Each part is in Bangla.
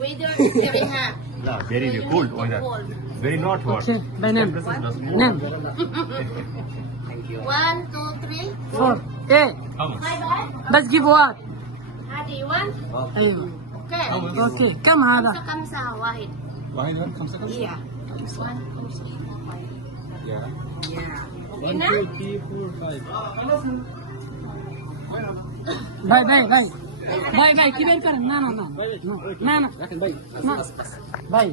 Weather is very hot. No, very cold weather. Very not hot. Okay, by name. Temperature just more. Name. 1, 2, 3. 4. A. How much? Bye-bye. Let's give what? How do you want? أيوة. Okay. Okay. كم هذا؟ خمسة واحد. واحد خمسة خمسة. Yeah. One, خمسة واحد. Yeah. Okay na? ভাই ভাই ভাই ভাই ভাই কি বের করেন না না না না না না ভাই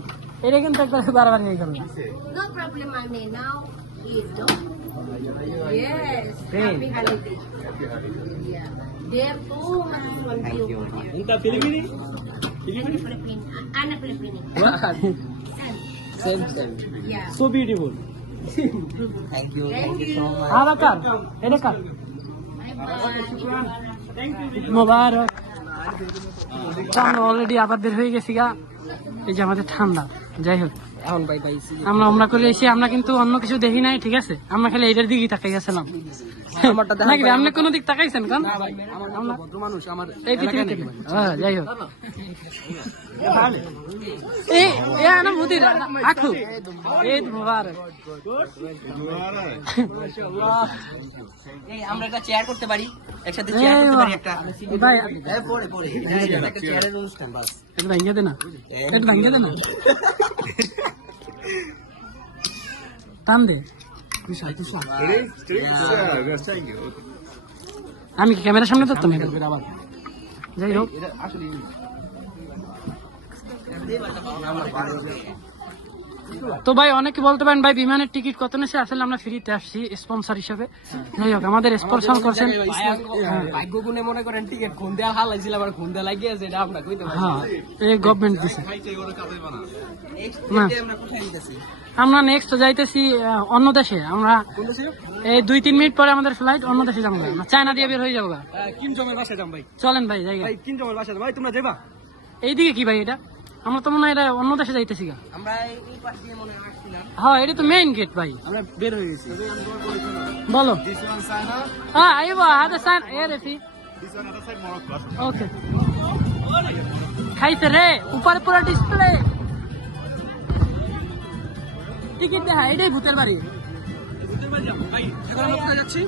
এটা কিন্তু একবার বারবার ইয়ে করবেন No problem, Mami. Now, eat, no? Yes. Hey. Happy holiday. Yeah. There too much fun view over here. ఇంత పిలిపిని Anak Filipino. Anak Filipino. Same same Yeah. So beautiful Thank you so much. আদা কার এটা কার Bye-bye. মোবারক আমরা অলরেডি আবার বের হয়ে গেছি গা এই যে আমাদের ঠান্ডা যাই হোক এখন ভাই ভাই আমরা করে এসে আমরা কিন্তু অন্য কিছু দেখি নাই ঠিক আছে আমরা খালি এইটার দিকেই তাকাই গেছিলাম নাকি আপনি কোনো দিক তাকাইছেন কোন আমরা ভদ্র মানুষ আমার এই পৃথিবীতে হ্যাঁ যাই হোক এই এ আনা মুদির আখু ঈদ মুবারক এই আমরা একটা চেয়ার করতে পারি একসাথে চেয়ার করতে পারি একটা ভাই পরে পরে একটা চেয়ারের অনুষ্ঠান বাস এটা ভাঙিয়ে দে না এটা ভাঙিয়ে দে না টান দে আমি কি ক্যামেরার সামনে ধরতাম যাই হোক তো ভাই অনেকে বলতে পারেন ভাই বিমানের টিকিট কত নেছে আসলে আমরা ফ্রিতে আসছি স্পন্সর হিসেবে যাই হোক আমাদের স্পন্সর করছেন ভাগ্য গুণে মনে করেন টিকিট খুন দেওয়া হালাইছিল আবার খুন দেওয়া লাগিয়েছে এটা আমরা কইতে পারি হ্যাঁ এই গভর্নমেন্ট দিছে না আমরা কোথায় যাইতেছি আমরা নেক্সট যাইতেছি অন্য দেশে আমরা এই 2-3 মিনিট পরে আমাদের ফ্লাইট অন্য দেশে যাবো না চায়না দিয়ে বের হয়ে যাবো কিম জমের বাসায় যাম ভাই চলেন ভাই জায়গা ভাই কিম জমের বাসায় ভাই তোমরা যাবা এইদিকে কি ভাই এটা আমরা তো মনে হয় এটা অন্য দেশে যাইতেছি গা আমরা এই পাশ দিয়ে মনে হয় আসছিলাম হ্যাঁ এটা তো মেইন গেট ভাই আমরা বের হয়ে গেছি বলো This one China, হ্যাঁ আইবা হাদা সাইন এ রেফি this one other side Morocco. Okay খাইছে রে উপরে পুরো ডিসপ্লে টিকিট দেখা এটাই ভূতের বাড়ি ভাই এখন আমরা কোথায় যাচ্ছি